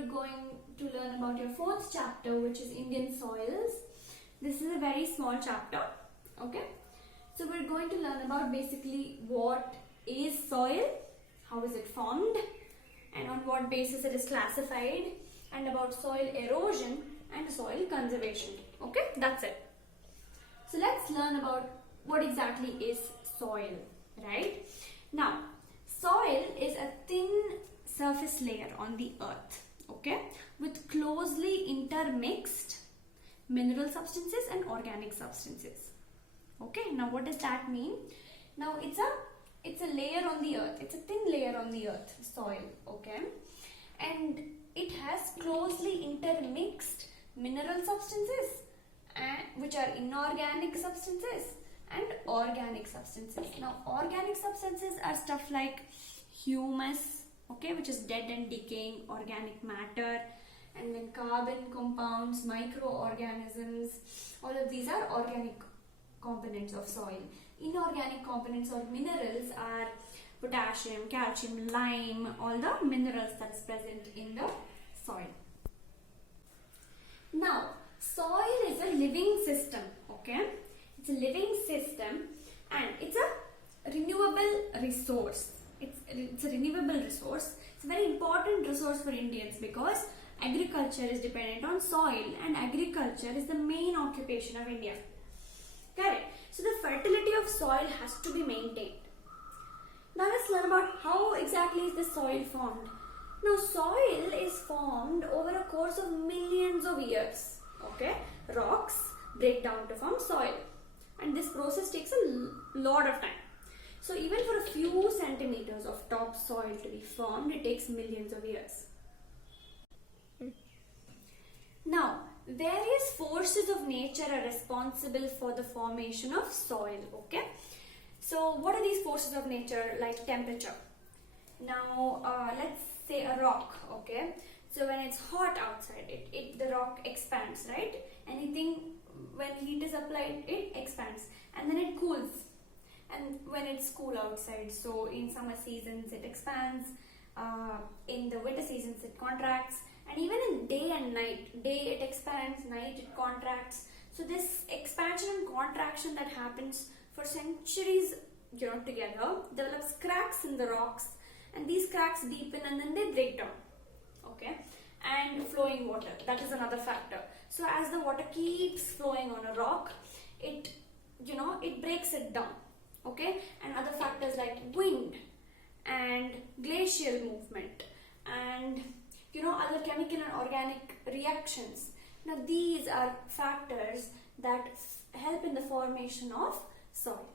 we're going to learn about your fourth chapter, which is Indian soils. This is a very small chapter, okay? So we're going to learn about basically what is soil, how is it formed, and on what basis it is classified, and about soil erosion and soil conservation, okay? That's it. So let's learn about what exactly is soil, right? Now, soil is a thin surface layer on the earth, okay, with closely intermixed mineral substances and organic substances. Okay, now what does that mean? Now it's a layer on the earth. It's a thin layer on the earth, soil, okay, and it has closely intermixed mineral substances which are inorganic substances and organic substances. Now organic substances are stuff like humus, okay, which is dead and decaying organic matter, and then carbon compounds, microorganisms. All of these are organic components of soil. Inorganic components or minerals are potassium, calcium, lime, all the minerals that is present in the soil. Now, soil is a living system, okay? It's a living system and it's a renewable resource. It's a renewable resource. It's a very important resource for Indians because agriculture is dependent on soil and agriculture is the main occupation of India. Correct. So the fertility of soil has to be maintained. Now let's learn about how exactly is the soil formed. Now soil is formed over a course of millions of years. Okay, rocks break down to form soil, and this process takes a lot of time. So even for a few centimeters of top soil to be formed, it takes millions of years. Now, various forces of nature are responsible for the formation of soil, okay? So what are these forces of nature? Like temperature. Now, let's say a rock, okay? So when it's hot outside, the rock expands, right? Anything, when heat is applied, it expands and then it cools. And when it's cool outside, so in summer seasons it expands, in the winter seasons it contracts, and even in day and night, day it expands, night it contracts. So this expansion and contraction that happens for centuries, together, develops cracks in the rocks, and these cracks deepen and then they break down. Okay, and flowing water, that is another factor. So as the water keeps flowing on a rock, it breaks it down. Okay, and other factors like wind and glacial movement and other chemical and organic reactions. Now these are factors that help in the formation of soil.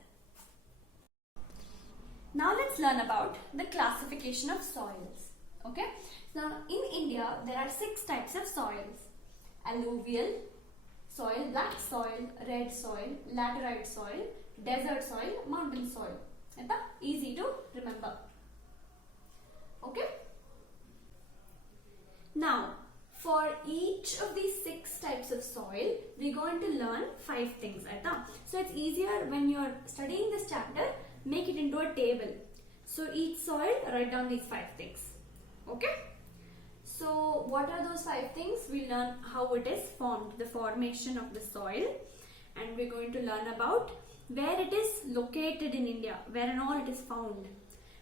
Now let's learn about the classification of soils. Okay, now in India there are 6 types of soils: alluvial soil, black soil, red soil, laterite soil, desert soil, mountain soil. It's easy to remember. Okay. Now, for each of these 6 types of soil, we're going to learn 5 things. So it's easier when you're studying this chapter, make it into a table. So each soil, write down these 5 things. Okay. So what are those 5 things? We learn how it is formed, the formation of the soil, and we're going to learn about where it is located in India, where and all it is found.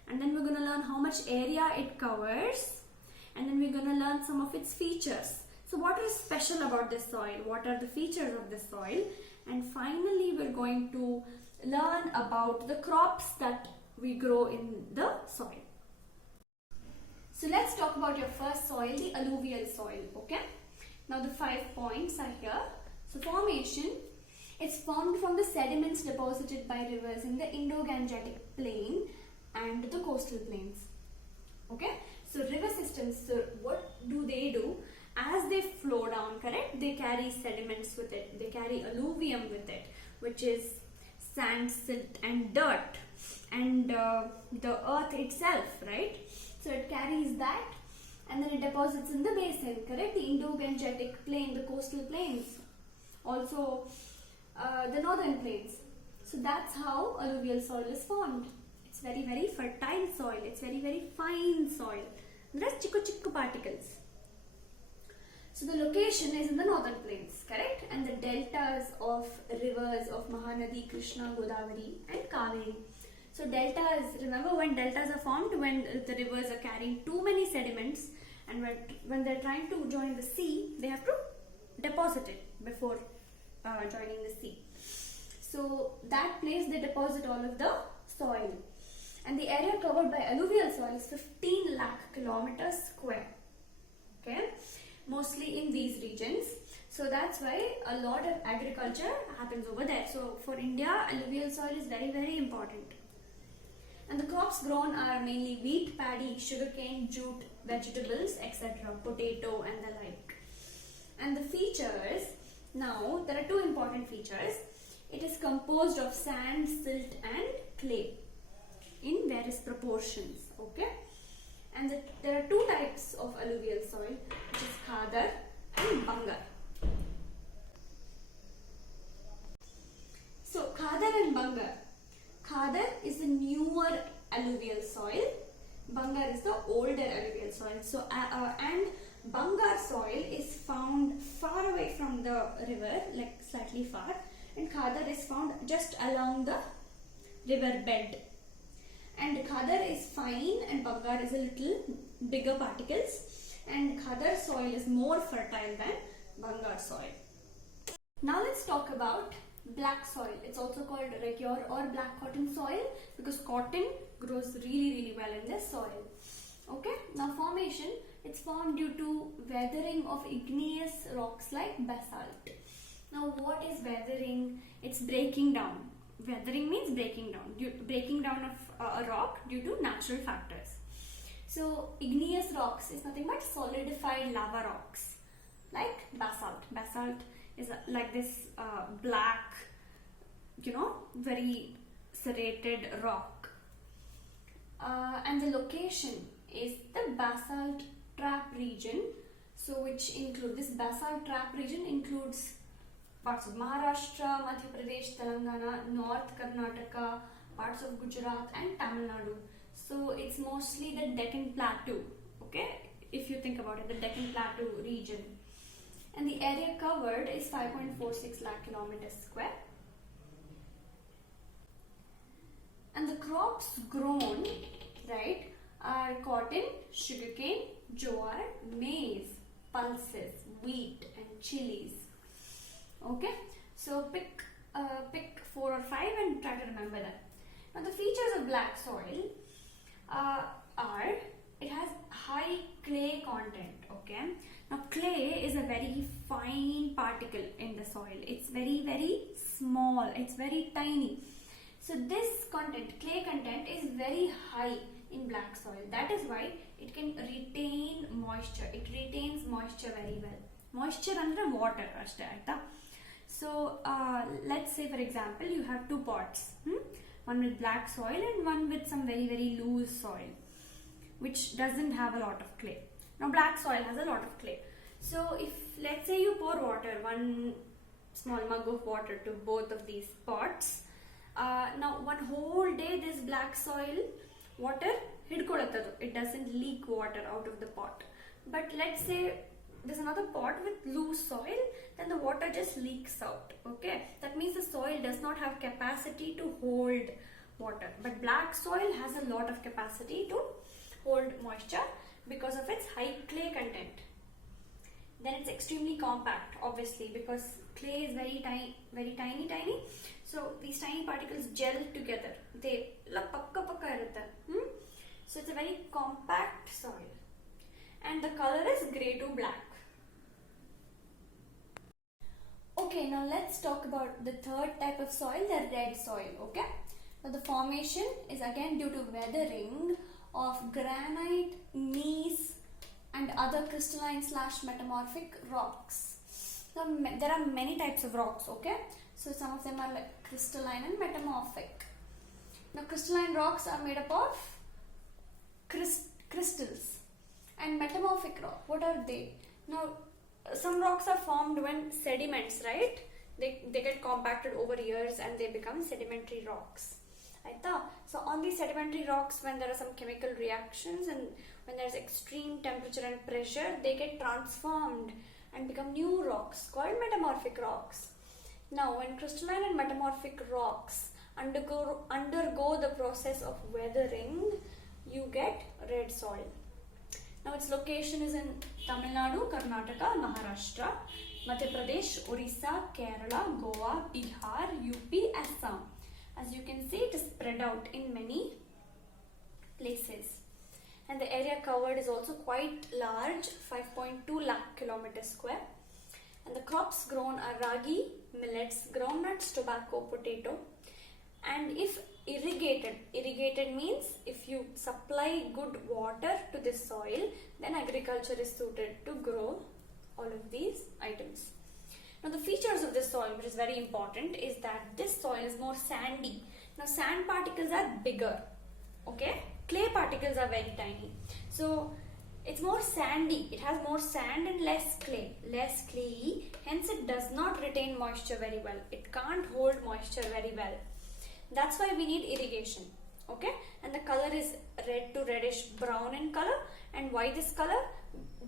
And then we're going to learn how much area it covers, and then we're going to learn some of its features. So what is special about this soil? What are the features of this soil? And finally we're going to learn about the crops that we grow in the soil. So let's talk about your first soil, the alluvial soil, okay? Now the 5 points are here. So formation, it's formed from the sediments deposited by rivers in the Indo-Gangetic plain and the coastal plains. Okay? So river systems, so what do? As they flow down, correct? They carry sediments with it. They carry alluvium with it, which is sand, silt and dirt, and the earth itself, right? So it carries that and then it deposits in the basin, correct? The Indo-Gangetic plain, the coastal plains, also the northern plains. So that's how alluvial soil is formed. It's very, very fertile soil. It's very, very fine soil. There are chiku particles. So the location is in the northern plains, correct? And the deltas of rivers of Mahanadi, Krishna, Godavari and Kaveri. So deltas, remember when deltas are formed, when the rivers are carrying too many sediments, and when they're trying to join the sea, they have to deposit it before joining the sea. So that place they deposit all of the soil. And the area covered by alluvial soil is 15 lakh kilometers square. Okay, mostly in these regions. So that's why a lot of agriculture happens over there. So for India, alluvial soil is very, very important. And the crops grown are mainly wheat, paddy, sugarcane, jute, vegetables, etc., potato and the like. And the features, now there are two important features. It is composed of sand, silt and clay in various proportions. Okay. And there are two types of alluvial soil, which is khadar and bangar. So khadar and bangar. Khadar is the newer alluvial soil. Bangar is the older alluvial soil. So and bangar soil is found far away from the river, like slightly far, and khadar is found just along the river bed. And khadar is fine and bangar is a little bigger particles, and khadar soil is more fertile than bangar soil. Now let's talk about black soil. It's also called regular or black cotton soil because cotton grows really well in this soil. Okay, now formation, it's formed due to weathering of igneous rocks like basalt. Now what is weathering? It's breaking down. Weathering means breaking down of a rock due to natural factors. So igneous rocks is nothing but solidified lava rocks like basalt. Basalt is like this black, very serrated rock. And the location is the basalt trap region. So this basalt trap region includes parts of Maharashtra, Madhya Pradesh, Telangana, North Karnataka, parts of Gujarat and Tamil Nadu. So it's mostly the Deccan Plateau, okay? If you think about it, the Deccan Plateau region. And the area covered is 5.46 lakh kilometers square. And the crops grown, right, are cotton, sugarcane, jowar, maize, pulses, wheat and chilies. Okay, so pick 4 or 5 and try to remember them. Now the features of black soil are it has high clay content. Okay, now clay is a very fine particle in the soil. It's very small. It's very tiny. So this content, clay content, is very high in black soil. That is why it can retain moisture. It retains moisture very well. Moisture under water, ashte. So let's say for example you have two pots, one with black soil and one with some very loose soil which doesn't have a lot of clay. Now black soil has a lot of clay. So if let's say you pour water, one small mug of water to both of these pots, now one whole day this black soil water hidkolatadu, it doesn't leak water out of the pot. But let's say there's another pot with loose soil, then the water just leaks out. Okay, that means the soil does not have capacity to hold water, but black soil has a lot of capacity to hold moisture because of its high clay content. Then it's extremely compact, obviously, because clay is very tiny. So these tiny particles gel together. They pakka irutte. So it's a very compact soil, and the color is grey to black. Okay, now let's talk about the third type of soil, the red soil. Okay, now the formation is again due to weathering of granite, gneiss and other crystalline / metamorphic rocks. Now there are many types of rocks. Okay, so some of them are like crystalline and metamorphic. Now crystalline rocks are made up of crystals, and metamorphic rock, what are they? Now some rocks are formed when sediments, right, they get compacted over years and they become sedimentary rocks, right? So on these sedimentary rocks, when there are some chemical reactions and when there's extreme temperature and pressure, they get transformed and become new rocks called metamorphic rocks. Now, when crystalline and metamorphic rocks undergo the process of weathering, you get red soil. Now, its location is in Tamil Nadu, Karnataka, Maharashtra, Madhya Pradesh, Orissa, Kerala, Goa, Bihar, UP, Assam. As you can see, it is spread out in many places. And the area covered is also quite large, 5.2 lakh kilometers square. And the crops grown are ragi, millets, groundnuts, tobacco, potato. And if irrigated means if you supply good water to this soil, then agriculture is suited to grow all of these items. Now, the features of this soil, which is very important, is that this soil is more sandy. Now, sand particles are bigger, okay? Clay particles are very tiny. So, it's more sandy. It has more sand and less clay. Less clayey, hence it does not retain moisture very well. It can't hold moisture very well. That's why we need irrigation, okay? And the color is red to reddish brown in color. And why this color?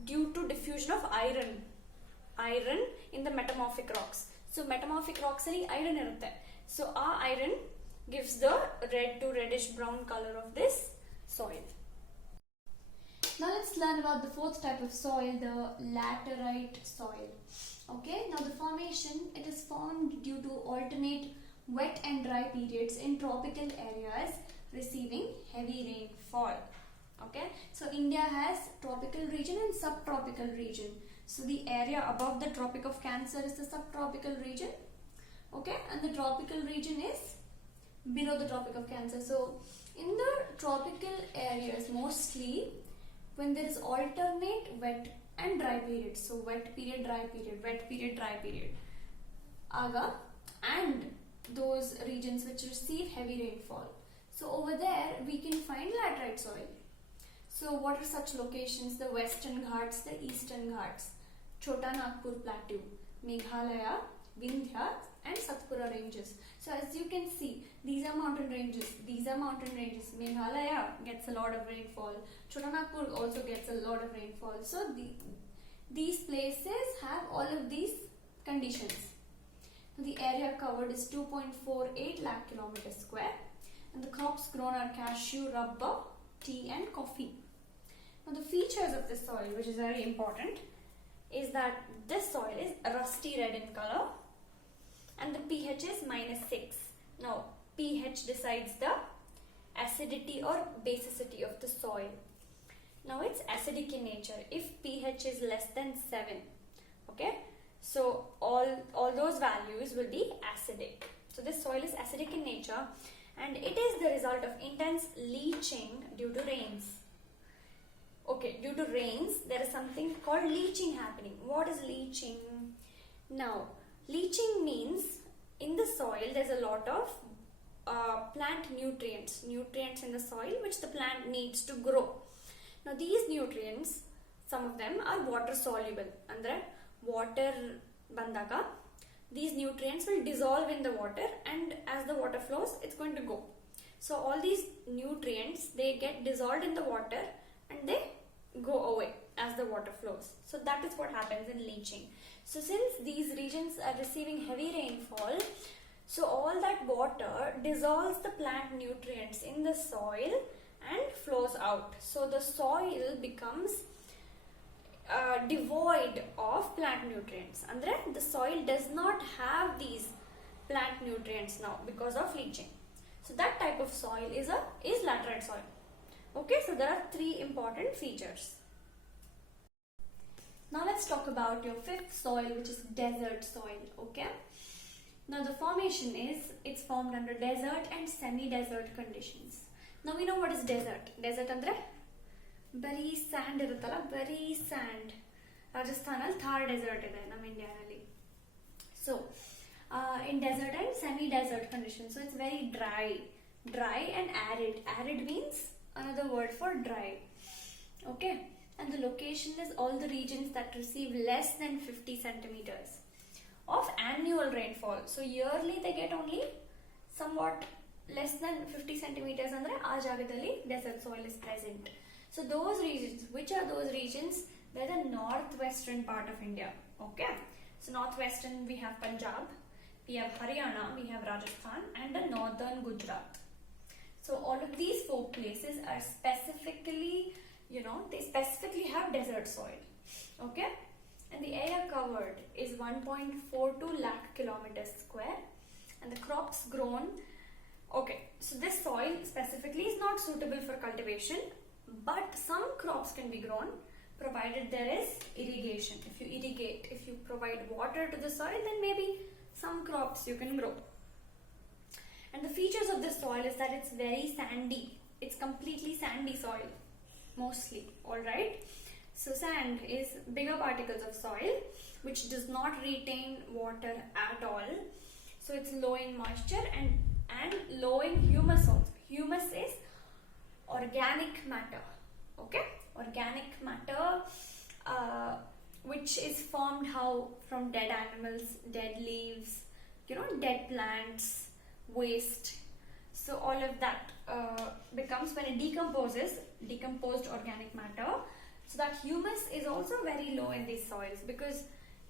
Due to diffusion of iron in the metamorphic rocks. So metamorphic rocks are iron irutte. So our iron gives the red to reddish brown color of this soil. Now let's learn about the fourth type of soil, the laterite soil. Okay, now the formation, it is formed due to alternate wet and dry periods in tropical areas receiving heavy rainfall. Okay, so India has tropical region and subtropical region. So the area above the Tropic of Cancer is the subtropical region, okay, and the tropical region is below the Tropic of Cancer. So in the tropical areas, mostly when there is alternate wet and dry periods, so wet period, dry period, wet period, dry period, and those regions which receive heavy rainfall. So over there we can find laterite soil. So what are such locations? The Western Ghats, the Eastern Ghats, Chota Nagpur Plateau, Meghalaya, Vindhya and Satpura ranges. So as you can see, these are mountain ranges, Meghalaya gets a lot of rainfall, Chota Nagpur also gets a lot of rainfall. So these places have all of these conditions. The area covered is 2.48 lakh kilometers square, and the crops grown are cashew, rubber, tea and coffee. Now the features of this soil, which is very important, is that this soil is rusty red in color and the pH is -6. Now pH decides the acidity or basicity of the soil. Now it's acidic in nature if pH is less than 7. Okay, so all those values will be acidic. So this soil is acidic in nature and it is the result of intense leaching due to rains. Okay, due to rains, there is something called leaching happening. What is leaching? Now, leaching means in the soil there's a lot of plant nutrients in the soil which the plant needs to grow. Now, these nutrients, some of them are water soluble. Andre water bandaga, these nutrients will dissolve in the water, and as the water flows, it's going to go. So all these nutrients, they get dissolved in the water and they go away as the water flows. So that is what happens in leaching. So since these regions are receiving heavy rainfall, so all that water dissolves the plant nutrients in the soil and flows out. So the soil becomes devoid of plant nutrients. Andre, the soil does not have these plant nutrients now because of leaching. So that type of soil is laterite soil. Okay, so there are 3 important features. Now let's talk about your 5th soil, which is desert soil. Okay. Now the formation is, it's formed under desert and semi-desert conditions. Now we know what is desert. Desert andre bari sand iruttala, bari sand. Rajasthanal Thar desert ide nam India nalli. So in desert and semi-desert conditions, so it's very dry and arid. Arid means another word for dry. Okay, and the location is all the regions that receive less than 50 centimeters of annual rainfall. So yearly they get only somewhat less than 50 centimeters andre aa jagadalli desert soil is present. So those regions, which are those regions? They're the northwestern part of India. Okay, so northwestern we have Punjab, we have Haryana, we have Rajasthan, and the northern Gujarat. So all of these 4 places are specifically, they specifically have desert soil. Okay, and the area covered is 1.42 lakh kilometers square, and the crops grown. Okay, so this soil specifically is not suitable for cultivation, but some crops can be grown provided there is irrigation. If you irrigate, if you provide water to the soil, then maybe some crops you can grow. And the features of this soil is that it's very sandy. It's completely sandy soil, mostly. Alright. So sand is bigger particles of soil which does not retain water at all. So it's low in moisture and low in humus also. Humus is organic matter. Okay, organic matter which is formed from dead animals, dead leaves, dead plants, waste. So all of that becomes, when it decomposed organic matter. So that humus is also very low in these soils, because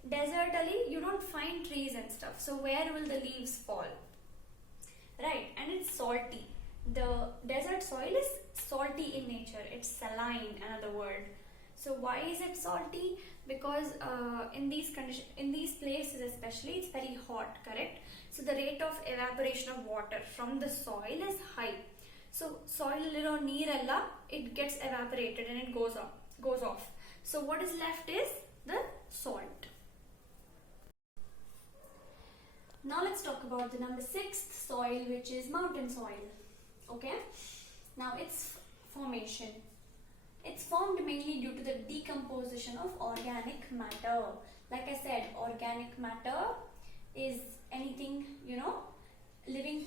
desertally you don't find trees and stuff. So where will the leaves fall? Right, and it's salty. The desert soil is salty in nature. It's saline, another word. So why is it salty? Because in these conditions, in these places especially, it's very hot, correct? So the rate of evaporation of water from the soil is high. So soil neerella, it gets evaporated and it goes off. So what is left is the salt. Now let's talk about the number 6th soil, which is mountain soil. Okay, now its formation. It's formed mainly due to the decomposition of organic matter. Like I said, organic matter is anything, living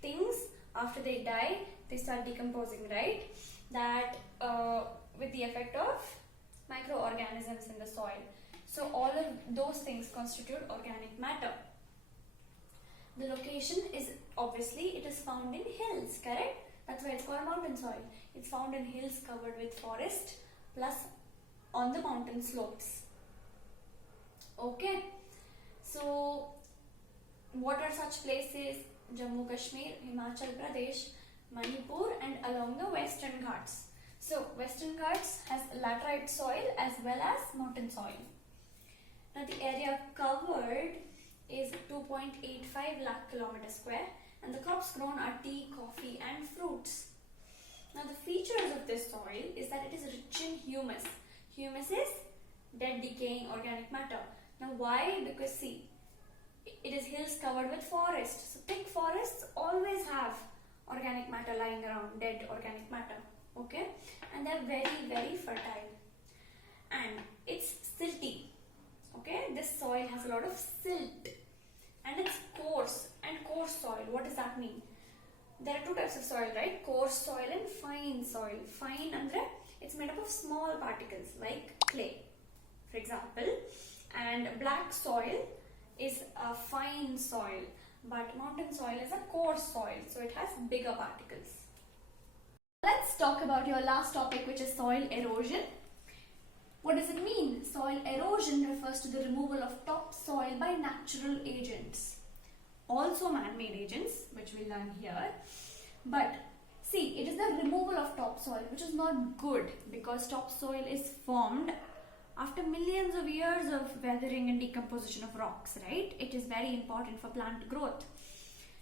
things. After they die, they start decomposing, right? That with the effect of microorganisms in the soil. So all of those things constitute organic matter. The location is, obviously, it is found in hills, correct? That's why it's called mountain soil. It's found in hills covered with forest, plus on the mountain slopes. Okay, so what are such places? Jammu Kashmir, Himachal Pradesh, Manipur, and along the Western Ghats. So Western Ghats has laterite soil as well as mountain soil. Now the area covered is 2.85 lakh kilometers square, and the crops grown are tea, coffee, and fruits. Now the features of this soil is that it is rich in humus. Humus is dead, decaying organic matter. Now why? Because see, it is hills covered with forest. So thick forests always have organic matter lying around, dead organic matter. Okay, and they're very, very fertile. And it's silty. Okay, this soil has a lot of silt. And it's coarse soil. What does that mean? There are 2 types of soil, right? Coarse soil and fine soil. Fine andre, it's made up of small particles like clay, for example. And black soil is a fine soil, but mountain soil is a coarse soil, so it has bigger particles. Let's talk about your last topic, which is soil erosion. What does it mean? Soil erosion refers to the removal of topsoil by natural agents, also man-made agents, which we'll learn here. But see, it is the removal of topsoil, which is not good, because topsoil is formed after millions of years of weathering and decomposition of rocks, right? It is very important for plant growth.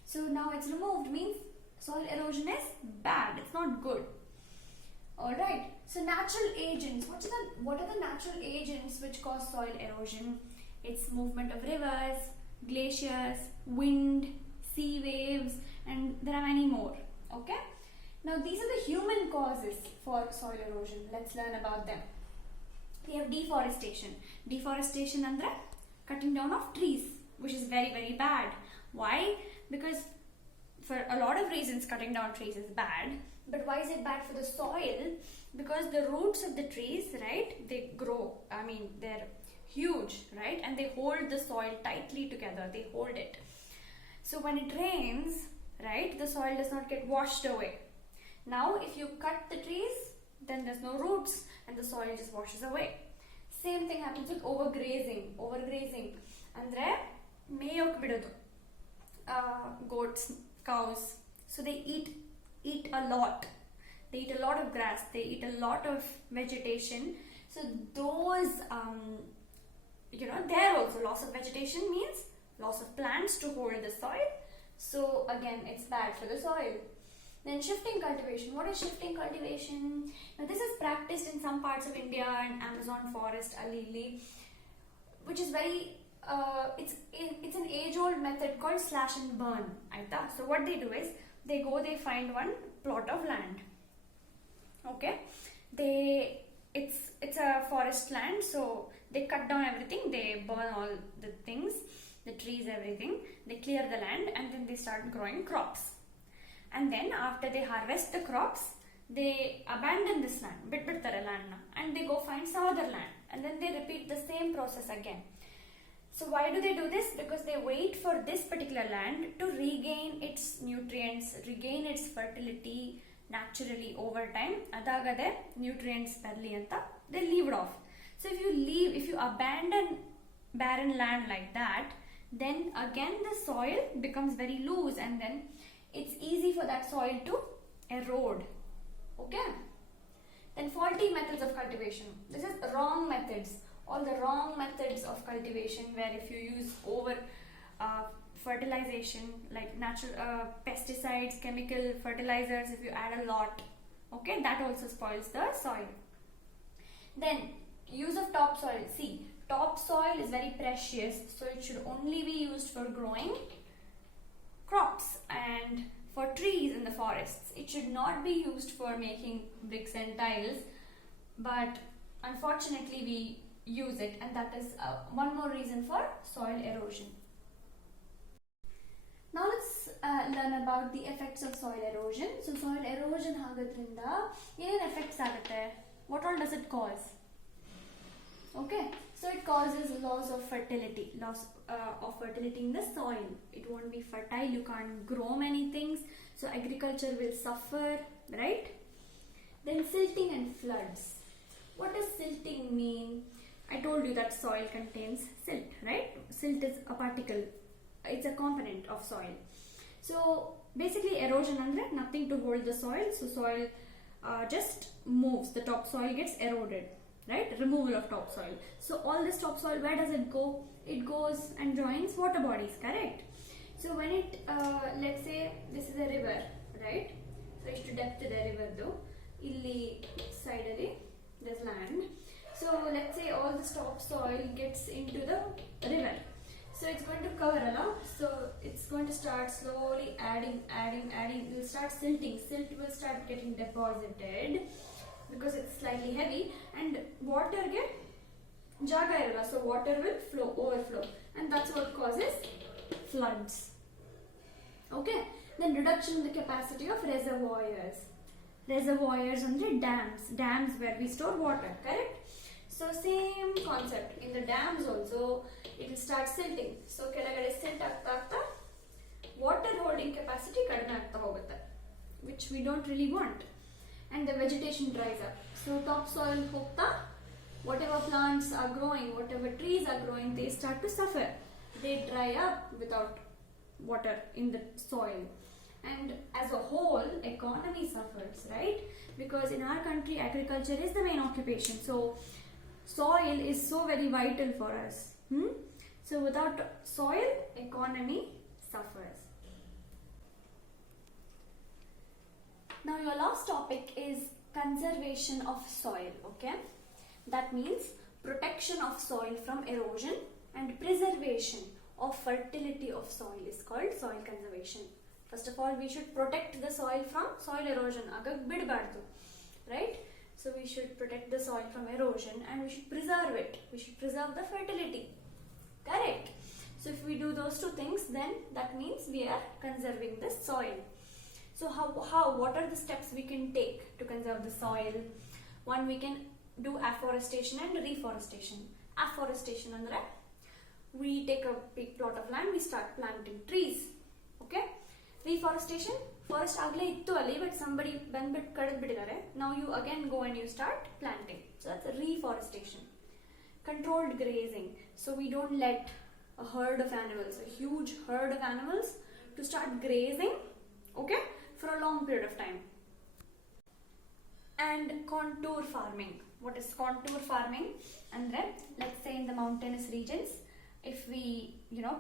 So now it's removed, means soil erosion is bad, it's not good. Alright, so natural agents. What are the natural agents which cause soil erosion? It's movement of rivers, glaciers, wind, sea waves, and there are many more. Okay, now these are the human causes for soil erosion. Let's learn about them. We have deforestation. Deforestation andre cutting down of trees, which is very, very bad. Why? Because for a lot of reasons cutting down trees is bad. But why is it bad for the soil? Because the roots of the trees, right, they grow. I mean, they're huge, right? And they hold the soil tightly together. They hold it. So when it rains, right, the soil does not get washed away. Now, if you cut the trees, then there's no roots and the soil just washes away. Same thing happens with overgrazing. Andre ಮೇಯೋಕ್ ಬಿಡೋದು goats, cows. So they eat a lot. They eat a lot of grass. They eat a lot of vegetation. So those there also loss of vegetation means loss of plants to hold the soil. So again, it's bad for the soil. Then shifting cultivation. What is shifting cultivation? Now this is practiced in some parts of India and Amazon forest, which is very it's an age-old method called slash and burn. So what they do is they find one plot of land. Okay, it's a forest land, so they cut down everything, they burn all the things, the trees, everything. They clear the land and then they start growing crops. And then after they harvest the crops, they abandon this land, bittare land na, and they go find some other land, and then they repeat the same process again. So why do they do this? Because they wait for this particular land to regain its nutrients, regain its fertility naturally over time. Adagade nutrients barli anta they leave it off. So if you abandon barren land like that, then again the soil becomes very loose and then it's easy for that soil to erode. Okay. Then faulty methods of cultivation. This is wrong methods. All the wrong methods of cultivation, where if you use over fertilization, like natural pesticides, chemical fertilizers, if you add a lot, okay, that also spoils the soil. Then use of topsoil. See, topsoil is very precious, so it should only be used for growing crops and for trees in the forests. It should not be used for making bricks and tiles, but unfortunately we use it, and that is one more reason for soil erosion. Now let's learn about the effects of soil erosion. So soil erosion hagadrinda yen effects agutte? What all does it cause? Okay, so it causes loss of fertility in the soil. It won't be fertile, you can't grow many things, so agriculture will suffer, right? Then silting and floods. What does silting mean? I told you that soil contains silt, right? Silt is a particle, it's a component of soil. So basically erosion andre nothing to hold the soil, so soil just moves, the topsoil gets eroded, right? Removal of topsoil. So all this topsoil, where does it go? It goes and joins water bodies, correct? So when it let's say this is a river, right? So ishtu depth ide river do illi side alli there's land. So let's say all this topsoil gets into the river. So it's going to cover a lot. So it's going to start slowly adding. It will start silting. Silt will start getting deposited because it's slightly heavy, and water get jaga irala. So water will overflow, and that's what causes floods. Okay. Then reduction in the capacity of reservoirs. Reservoirs andre dams where we store water, correct? So same concept in the dams also, it will start silting. So kelagade silt agta water holding capacity kadime agta hogutte, which we don't really want, and the vegetation dries up. So topsoil hogta, whatever plants are growing, whatever trees are growing, they start to suffer. They dry up without water in the soil, and as a whole economy suffers, right? Because in our country agriculture is the main occupation, so soil is so very vital for us. So without soil, economy suffers. Now your last topic is conservation of soil, okay? That means protection of soil from erosion and preservation of fertility of soil is called soil conservation. First of all, we should protect the soil from soil erosion. Agag bidbadu, right? So we should protect the soil from erosion and we should preserve it. We should preserve the fertility. Correct? So if we do those two things, then that means we are conserving the soil. So what are the steps we can take to conserve the soil? One, we can do afforestation and reforestation. Afforestation andre we take a big plot of land, we start planting trees. Okay? Reforestation, forest agle ittu alli, but somebody kadad bididare. Now you again go and you start planting. So that's a reforestation. controlled grazing. So we don't let a herd of animals, a huge herd of animals, to start grazing, okay, for a long period of time. And contour farming. What is contour farming? Andre, let's say in the mountainous regions, if we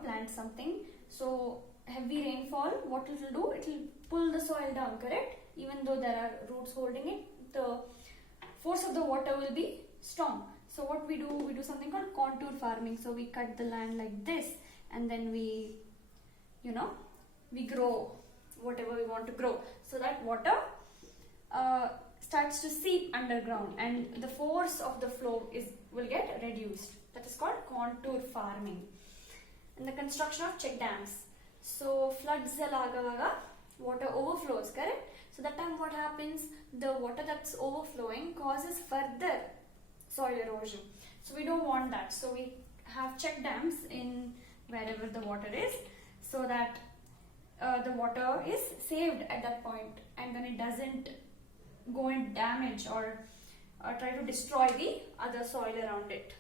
plant something, so heavy rainfall, what it will do, it will pull the soil down, correct? Even though there are roots holding it, the force of the water will be strong. So what we do something called contour farming. So we cut the land like this, and then we grow whatever we want to grow, so that water starts to seep underground and the force of the flow will get reduced. That is called contour farming. And the construction of check dams. So floods alagaga, water overflows, correct? So that time what happens, the water that's overflowing causes further soil erosion. So we don't want that. So we have check dams in wherever the water is, so that the water is saved at that point, and then it doesn't go and damage or try to destroy the other soil around it.